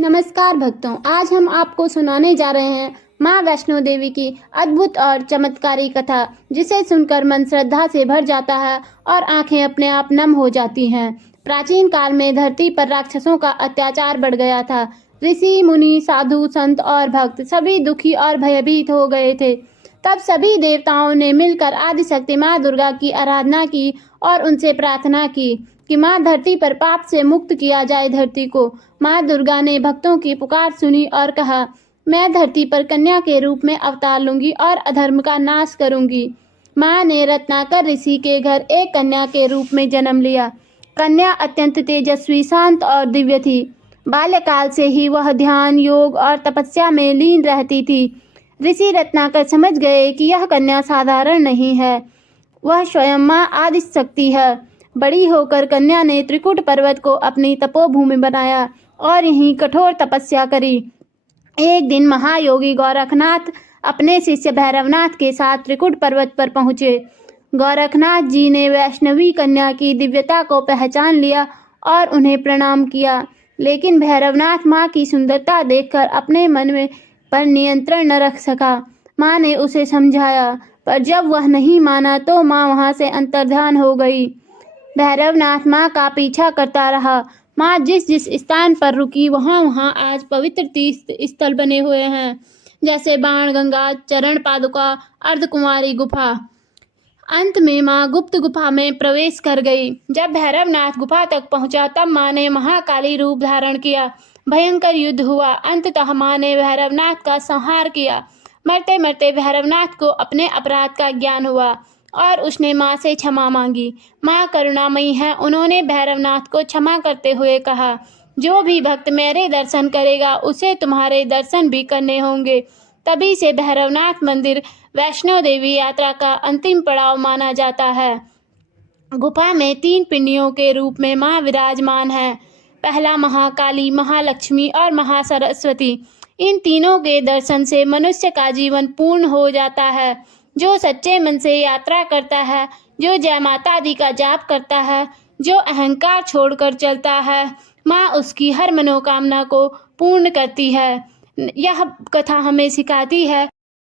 नमस्कार भक्तों, आज हम आपको सुनाने जा रहे हैं माँ वैष्णो देवी की अद्भुत और चमत्कारी कथा, जिसे सुनकर मन श्रद्धा से भर जाता है और आंखें अपने आप नम हो जाती हैं। प्राचीन काल में धरती पर राक्षसों का अत्याचार बढ़ गया था। ऋषि मुनि, साधु, संत और भक्त सभी दुखी और भयभीत हो गए थे। तब सभी देवताओं ने मिलकर आदिशक्ति माँ दुर्गा की आराधना की और उनसे प्रार्थना की कि माँ धरती पर पाप से मुक्त किया जाए धरती को। माँ दुर्गा ने भक्तों की पुकार सुनी और कहा, मैं धरती पर कन्या के रूप में अवतार लूंगी और अधर्म का नाश करूंगी। माँ ने रत्नाकर ऋषि के घर एक कन्या के रूप में जन्म लिया। कन्या अत्यंत तेजस्वी, शांत और दिव्य थी। बाल्यकाल से ही वह ध्यान, योग और तपस्या में लीन रहती थी। ऋषि रत्नाकर समझ गए कि यह कन्या साधारण नहीं है, वह स्वयं माँ आदिशक्ति है। बड़ी होकर कन्या ने त्रिकुट पर्वत को अपनी तपोभूमि बनाया और यहीं कठोर तपस्या करी। एक दिन महायोगी गोरखनाथ अपने शिष्य भैरवनाथ के साथ त्रिकुट पर्वत पर पहुंचे। गोरखनाथ जी ने वैष्णवी कन्या की दिव्यता को पहचान लिया और उन्हें प्रणाम किया, लेकिन भैरवनाथ माँ की सुंदरता देखकर अपने मन में पर नियंत्रण न रख सका। माँ ने उसे समझाया, पर जब वह नहीं माना तो माँ वहां से अंतर्ध्यान हो गई। भैरवनाथ माँ का पीछा करता रहा। माँ जिस जिस स्थान पर रुकी वहाँ वहाँ आज पवित्र तीर्थ स्थल बने हुए हैं, जैसे बाणगंगा, चरण पादुका, अर्धकुमारी गुफा। अंत में माँ गुप्त गुफा में प्रवेश कर गई। जब भैरवनाथ गुफा तक पहुंचा तब माँ ने महाकाली रूप धारण किया। भयंकर युद्ध हुआ। अंततः माँ ने भैरवनाथ का संहार किया। मरते मरते भैरवनाथ को अपने अपराध का ज्ञान हुआ और उसने माँ से क्षमा मांगी। माँ करुणामयी है। उन्होंने भैरवनाथ को क्षमा करते हुए कहा, जो भी भक्त मेरे दर्शन करेगा उसे तुम्हारे दर्शन भी करने होंगे। तभी से भैरवनाथ मंदिर वैष्णो देवी यात्रा का अंतिम पड़ाव माना जाता है। गुफा में 3 पिंडियों के रूप में माँ विराजमान है। पहला महाकाली, महालक्ष्मी और महासरस्वती। इन तीनों के दर्शन से मनुष्य का जीवन पूर्ण हो जाता है। जो सच्चे मन से यात्रा करता है, जो जय माता दी का जाप करता है, जो अहंकार छोड़कर चलता है, माँ उसकी हर मनोकामना को पूर्ण करती है। यह कथा हमें सिखाती है